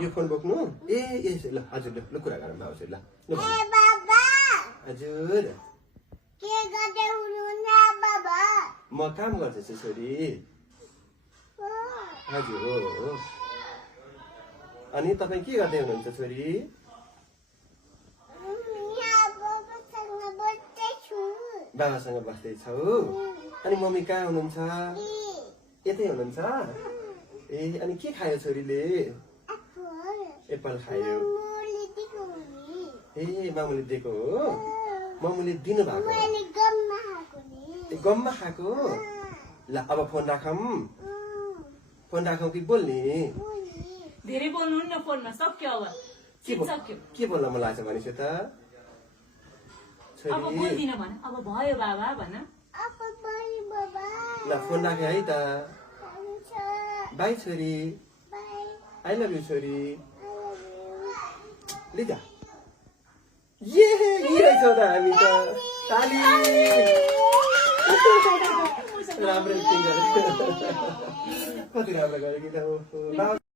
यो फोन बोक्नु ए ल हजुर ल कुरा गरौँ बाबुसित ल हजुर के गर्दै हुनुहुन्छ बाबा म काम गर्दैछु छोरी हजुर हो अनि तपाईँ के गर्दै हुनुहुन्छ छोरी बाबासँग बस्दैछौ अनि मम्मी कहाँ हुनुहुन्छ यतै हुनुहुन्छ ए अनि के खायो छोरीले एप्पल खायो ए मामुले दिएको हो मामुले दिनु भएको गममा खाएको ल अब फोन कि बोल्ने धेरै बोल्नु न फोनमा सक्यो अब के बोल्न मन लाग्छ भनेपछि त अब बोल्दिन भन अब भयो बाबा भन ल फोन राखे है त बाई छोरी आई लभ यु छोरी लिजा ये रहेछौ त हामी त ताली राम्रो एक्टिङ गरेको कति राम्रो गरेको कि त